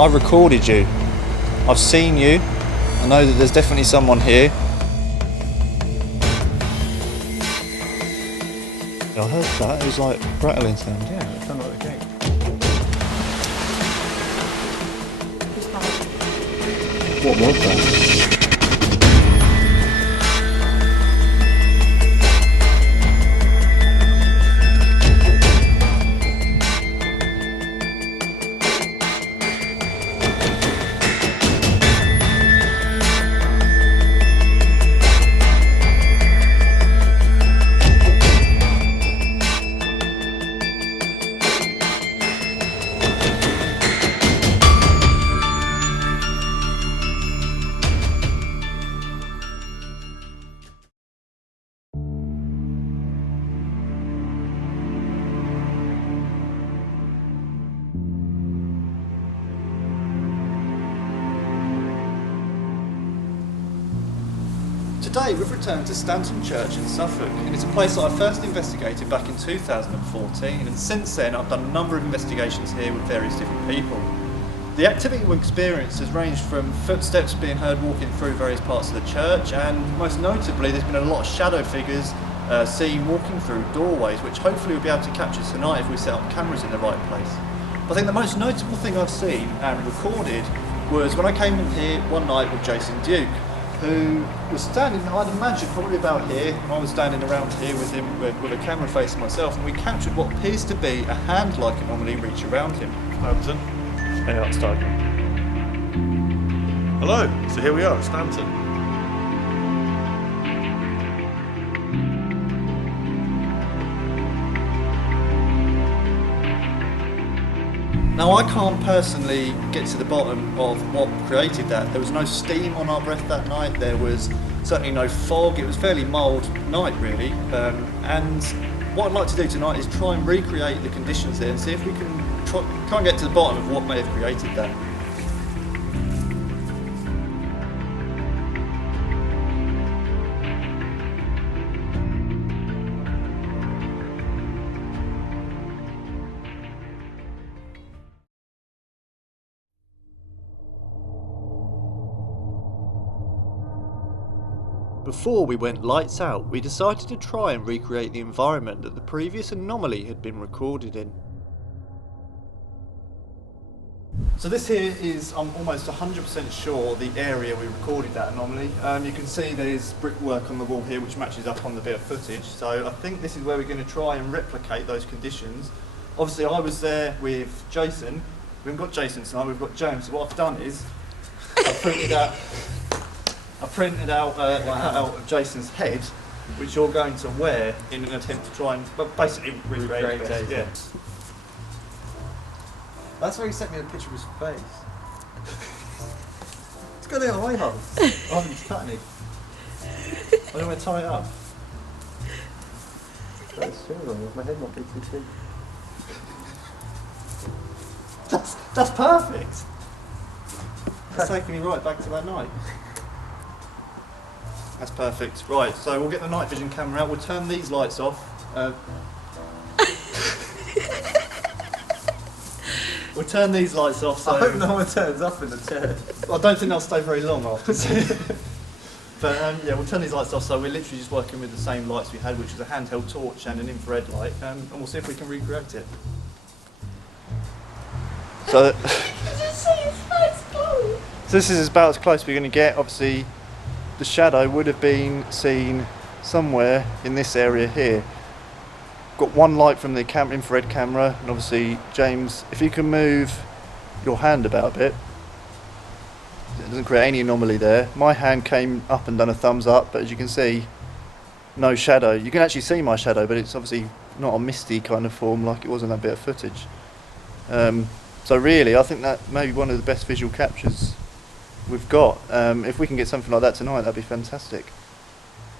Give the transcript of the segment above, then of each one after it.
I recorded you. I've seen you. I know that there's definitely someone here. I heard that. It was like rattling sound. Yeah, it sounded like a gate. What was that? Today we've returned to Stanton Church in Suffolk, and it's a place that I first investigated back in 2014, and since then I've done a number of investigations here with various different people. The activity we've experienced has ranged from footsteps being heard walking through various parts of the church, and most notably there's been a lot of shadow figures seen walking through doorways, which hopefully we'll be able to capture tonight if we set up cameras in the right place. But I think the most notable thing I've seen and recorded was when I came in here one night with Jason Duke, who was standing, I'd imagine, probably about here, and I was standing around here with him with a camera facing myself, and we captured what appears to be a hand-like anomaly reach around him. Stanton. Hey, that's Stanton. Hello, so here we are at Stanton. Now, I can't personally get to the bottom of what created that. There was no steam on our breath that night, there was certainly no fog, it was a fairly mild night really, and what I'd like to do tonight is try and recreate the conditions there and see if we can try and get to the bottom of what may have created that. Before we went lights out, we decided to try and recreate the environment that the previous anomaly had been recorded in. So this here is, I'm almost 100% sure, the area we recorded that anomaly. You can see there's brickwork on the wall here which matches up on the bit of footage, so I think this is where we're going to try and replicate those conditions. Obviously I was there with Jason. We haven't got Jason tonight, we've got James, so what I've done is I've printed out a cutout of Jason's head, which you're going to wear in an attempt to try and basically recreate it. Yeah. That's where he sent me a picture of his face. It's got little eye holes. I haven't cut any. I don't want to tie it up. My head might be too thin. That's perfect. That's taking me right back to that night. That's perfect. Right, so we'll get the night vision camera out. We'll turn these lights off. We'll turn these lights off. So I hope no one turns up in the chair. I don't think they'll stay very long after. But yeah, we'll turn these lights off. So we're literally just working with the same lights we had, which is a handheld torch and an infrared light, and we'll see if we can recreate it. So this is about as close we're going to get. Obviously, the shadow would have been seen somewhere in this area here. Got one light from the infrared camera, and obviously, James, if you can move your hand about a bit, it doesn't create any anomaly there. My hand came up and done a thumbs up, but as you can see, no shadow. You can actually see my shadow, but it's obviously not a misty kind of form like it was in that bit of footage. So really, I think that may be one of the best visual captures we've got. If we can get something like that tonight, that'd be fantastic.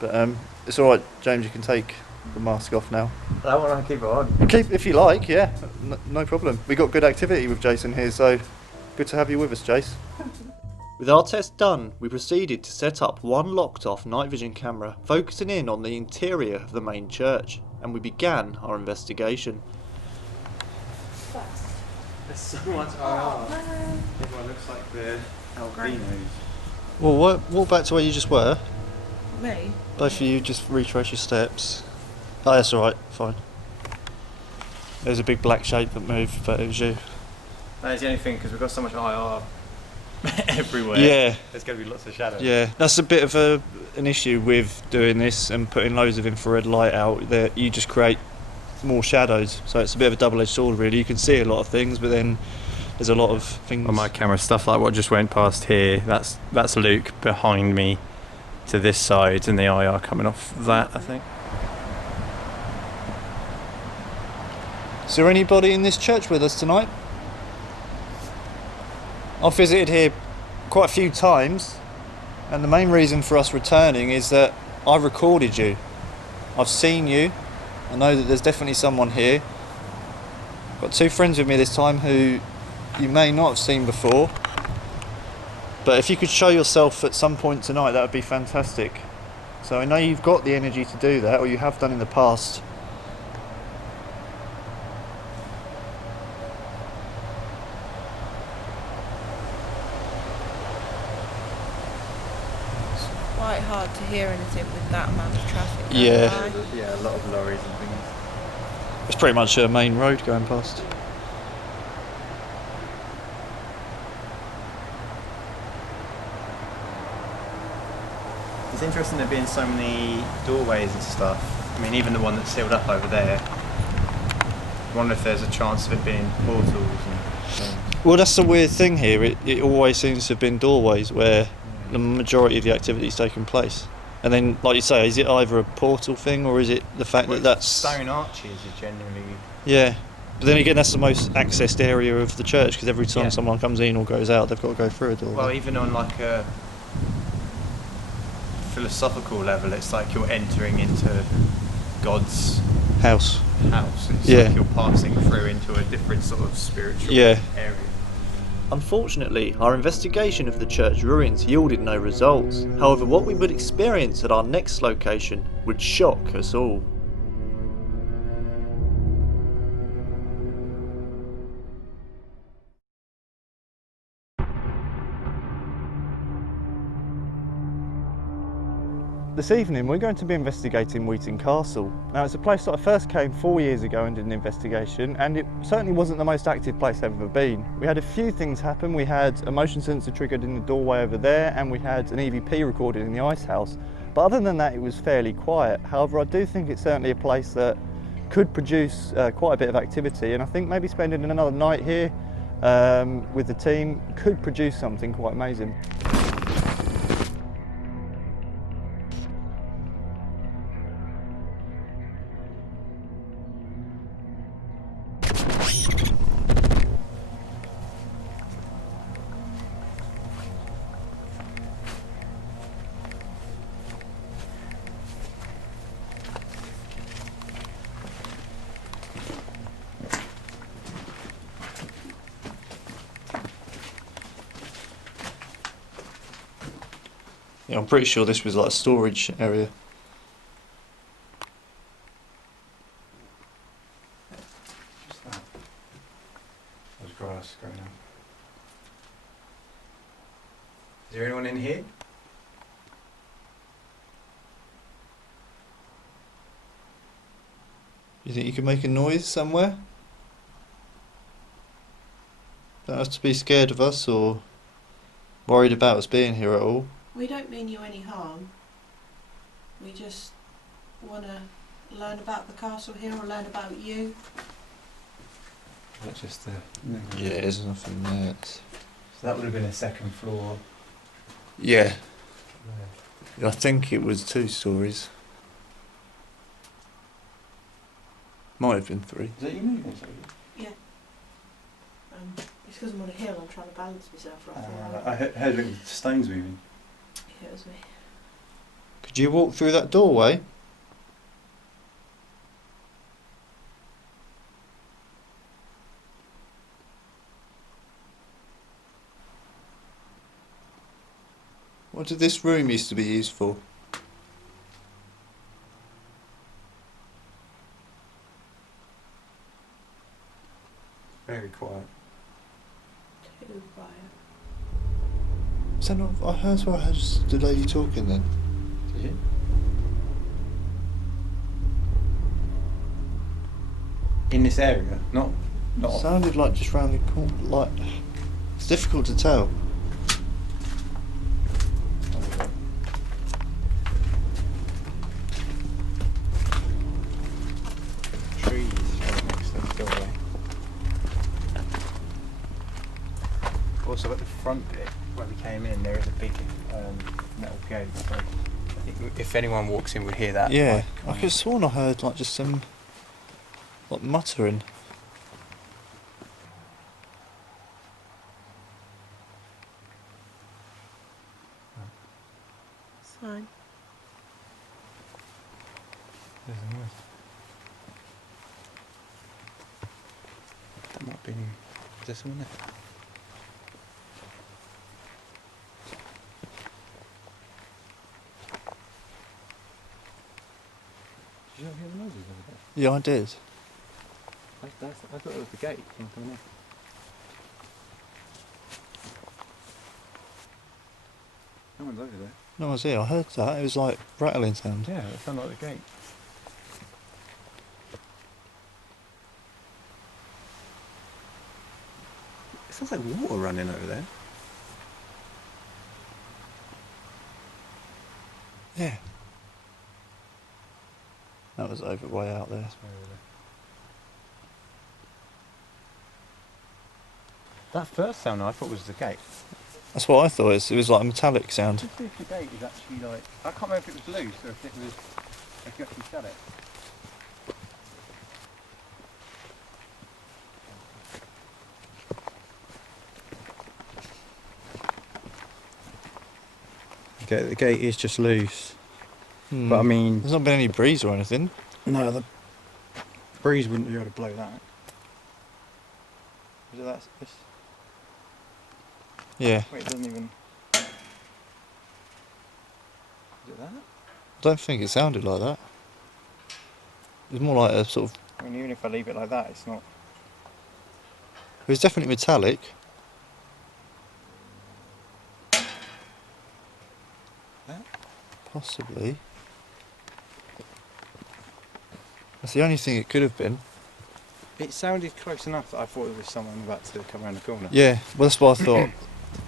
But it's all right, James. You can take the mask off now. I want to keep it on. Keep, if you like, yeah, no problem. We got good activity with Jason here, so good to have you with us, Jace. With our test done, we proceeded to set up one locked-off night vision camera, focusing in on the interior of the main church, and we began our investigation. There's so much IR. Everyone looks like they're albinos. Well, walk back to where you just were. Me? Both of you just retrace your steps. Oh, that's alright, fine. There's a big black shape that moved, but it was you. That is the only thing, because we've got so much IR everywhere. Yeah. There's going to be lots of shadows. Yeah, that's a bit of an issue with doing this and putting loads of infrared light out, that you just create more shadows. So it's a bit of a double-edged sword, really. You can see a lot of things, but then there's a lot of things. On my camera, stuff like what just went past here, that's Luke behind me to this side, and the IR coming off that, I think. Is there anybody in this church with us tonight? I've visited here quite a few times, and the main reason for us returning is that I recorded you. I've seen you. I know that there's definitely someone here. I've got two friends with me this time who you may not have seen before. But if you could show yourself at some point tonight, that would be fantastic. So I know you've got the energy to do that, or you have done in the past. Quite hard to hear anything with that amount of traffic. Yeah. Yeah, a lot of lorries and things. It's pretty much a main road going past. It's interesting there being so many doorways and stuff. I mean, even the one that's sealed up over there. I wonder if there's a chance of it being portals and things. Well, that's the weird thing here. It always seems to have been doorways where the majority of the activity's taken place. And then, like you say, is it either a portal thing, or is it the fact that that's... Stone arches are generally... Yeah. But then again, that's the most accessed area of the church, because every time Yeah. someone comes in or goes out, they've got to go through a door. Well, even on like a philosophical level, it's like you're entering into God's House. house. It's Yeah. like you're passing through into a different sort of spiritual Yeah. area. Unfortunately, our investigation of the church ruins yielded no results. However, what we would experience at our next location would shock us all. This evening we're going to be investigating Weeting Castle. Now, it's a place that I first came 4 years ago and did an investigation, and it certainly wasn't the most active place I've ever been. We had a few things happen. We had a motion sensor triggered in the doorway over there, and we had an EVP recorded in the ice house. But other than that, it was fairly quiet. However, I do think it's certainly a place that could produce quite a bit of activity, and I think maybe spending another night here with the team could produce something quite amazing. Yeah, I'm pretty sure this was like a storage area. What's that? There's grass growing up. Is there anyone in here? You think you can make a noise somewhere? Don't have to be scared of us or worried about us being here at all. We don't mean you any harm. We just want to learn about the castle here, or learn about you. Not just the... Yeah, there's nothing there. So that would have been a second floor. Yeah, I think it was 2 stories. Might have been 3. Is that you moving? Yeah. It's because I'm on a hill. I'm trying to balance myself right. I heard the stones moving. Yeah, it was me. Could you walk through that doorway? What did this room used to be used for? Very quiet. Who by Is that not? I heard the lady talking then. Did you? In this area, not. Sounded like just round the corner. Like it's difficult to tell. Trees right next to the doorway. Also at the front bit where we came in, there is a big metal gate. So I think if anyone walks in, would hear that. Yeah, like, I could have sworn I heard like just some like muttering. Fine. There's a noise. That might be. Is there someone there? Did you not hear the noises over there? Yeah, I did. I thought it was the gate from coming in. No one's over there. No, I was here. I heard that. It was like rattling sound. Yeah, it sounded like the gate. It sounds like water running over there. Yeah. That was over way out there. That first sound I thought was the gate. That's what I thought. It was like a metallic sound. Just see if the gate is actually like. I can't remember if it was loose or if it was. If you actually shut it. Okay, the gate is just loose. But I mean. There's not been any breeze or anything. No, the breeze wouldn't be able to blow that. Is it that? This? Yeah. Wait, it doesn't even. Is it that? I don't think it sounded like that. It was more like a sort of. I mean, even if I leave it like that, it's not. It was definitely metallic. That? Possibly. That's the only thing it could have been. It sounded close enough that I thought it was someone about to come around the corner. Yeah, well that's what I thought.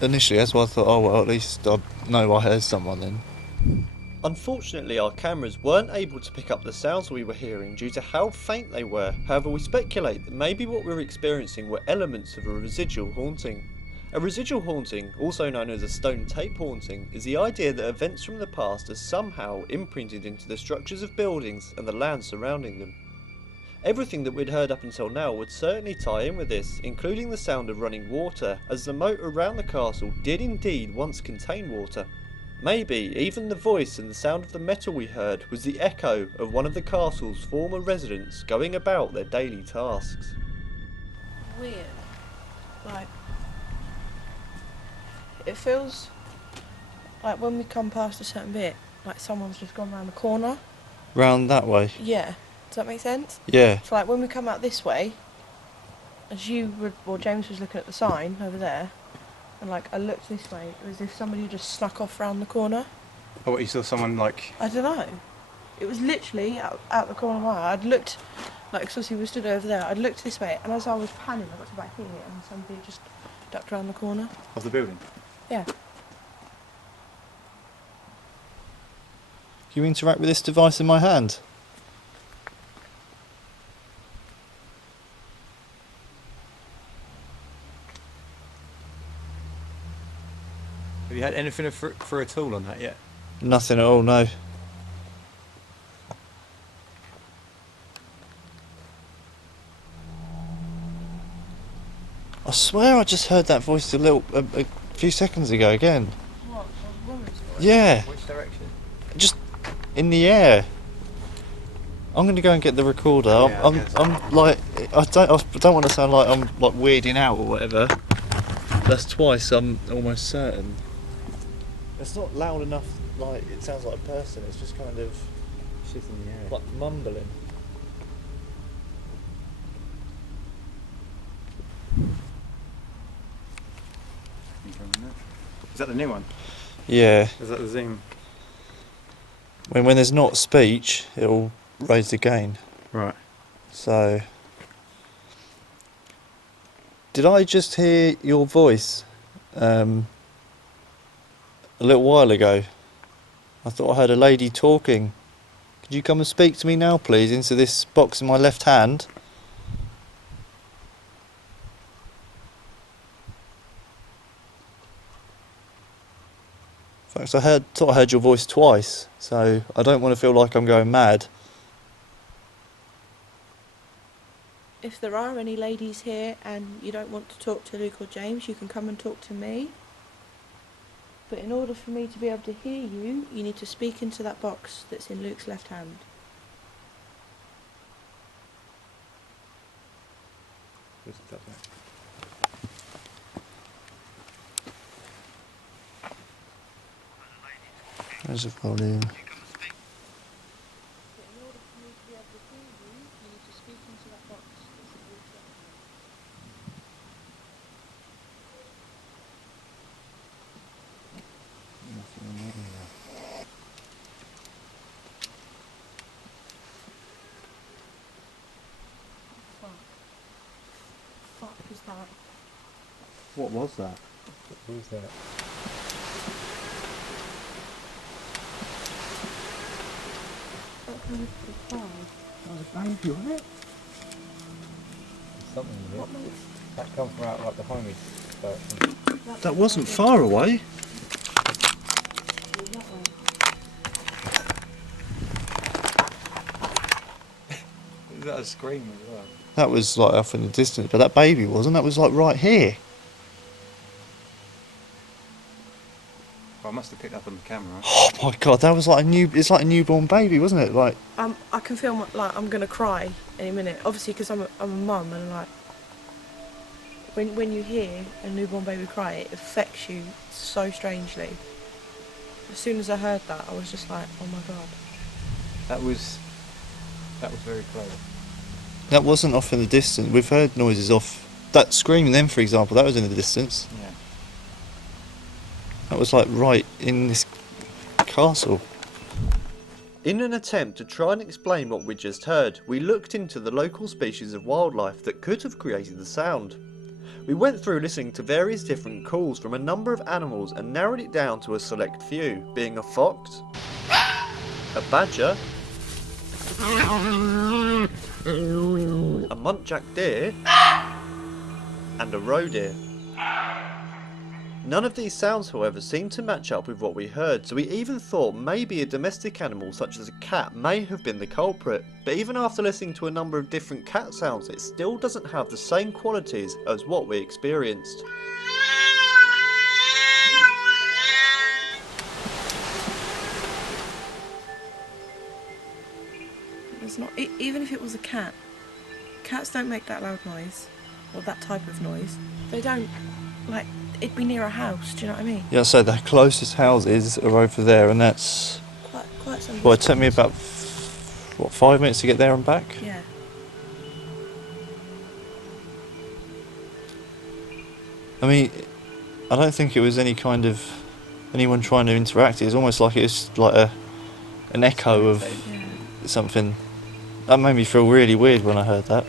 Initially, that's why I thought, oh well, at least I know I heard someone then. Unfortunately, our cameras weren't able to pick up the sounds we were hearing due to how faint they were. However, we speculate that maybe what we were experiencing were elements of a residual haunting. A residual haunting, also known as a stone tape haunting, is the idea that events from the past are somehow imprinted into the structures of buildings and the land surrounding them. Everything that we'd heard up until now would certainly tie in with this, including the sound of running water, as the moat around the castle did indeed once contain water. Maybe even the voice and the sound of the metal we heard was the echo of one of the castle's former residents going about their daily tasks. weird. Like, it feels like when we come past a certain bit, like someone's just gone round the corner. Round that way. Yeah. Does that make sense? Yeah. So like when we come out this way, as you were, or James was looking at the sign over there, and like I looked this way, it was as if somebody just snuck off round the corner. Oh, what, you saw someone like. I don't know. It was literally out the corner of my eye. I'd looked, like, so we stood over there, I'd looked this way, and as I was panning, I got to back here, and somebody just ducked round the corner. Of the building? Yeah. You interact with this device in my hand? Have you had anything for a tool on that yet? Nothing at all, no. I swear I just heard that voice a few seconds ago again. What? A woman's voice? Yeah, Which direction? just in the air. I'm going to go and get the recorder. Yeah, I'm like, I don't want to sound like I'm like weirding out or whatever. That's twice. I'm almost certain. It's not loud enough. Like it sounds like a person. It's just kind of Shit in the air. like mumbling. room, isn't it? Is that the new one? Yeah. Is that the Zoom? When there's not speech, it'll raise the gain. Right. So, did I just hear your voice a little while ago? I thought I heard a lady talking. Could you come and speak to me now, please, into this box in my left hand? In fact, thought I heard your voice twice, so I don't want to feel like I'm going mad. If there are any ladies here and you don't want to talk to Luke or James, you can come and talk to me. But in order for me to be able to hear you, you need to speak into that box that's in Luke's left hand. There's a volume. But in order for me to be able to hear you, you need to speak into that box that's in Luke's left hand. Fuck was that? What was that? Who's that? That was a cry. That was a baby, wasn't it? Something in What it. makes That comes from out like behind me. Direction. That wasn't far away. that way? Is that a scream as well? That was like off in the distance, but that baby wasn't. That was like right here. Well, I must have picked up on the camera. Oh my god, that was like it's like a newborn baby, wasn't it? Like, I can feel like I'm gonna cry any minute. Obviously, because I'm a mum, and like when you hear a newborn baby cry, it affects you so strangely. As soon as I heard that, I was just like, oh my god. That was very close. that wasn't off in the distance. We've heard noises off. That screaming then, for example, that was in the distance. Yeah. That was like right in this castle. In an attempt to try and explain what we just heard, we looked into the local species of wildlife that could have created the sound. We went through listening to various different calls from a number of animals and narrowed it down to a select few, being a fox, a badger, a muntjac deer, and a roe deer. None of these sounds, however, seemed to match up with what we heard, so we even thought maybe a domestic animal such as a cat may have been the culprit. But even after listening to a number of different cat sounds, it still doesn't have the same qualities as what we experienced. It's not even if it was a cat. Cats don't make that loud noise, or that type of noise. They don't like. It'd be near a house. Do you know what I mean? Yeah, so the closest houses are over there, and that's Quite some. well, it took me about 5 minutes to get there and back. Yeah. I mean, I don't think it was any kind of anyone trying to interact. It was almost like it was like an echo of Yeah. something. That made me feel really weird when I heard that.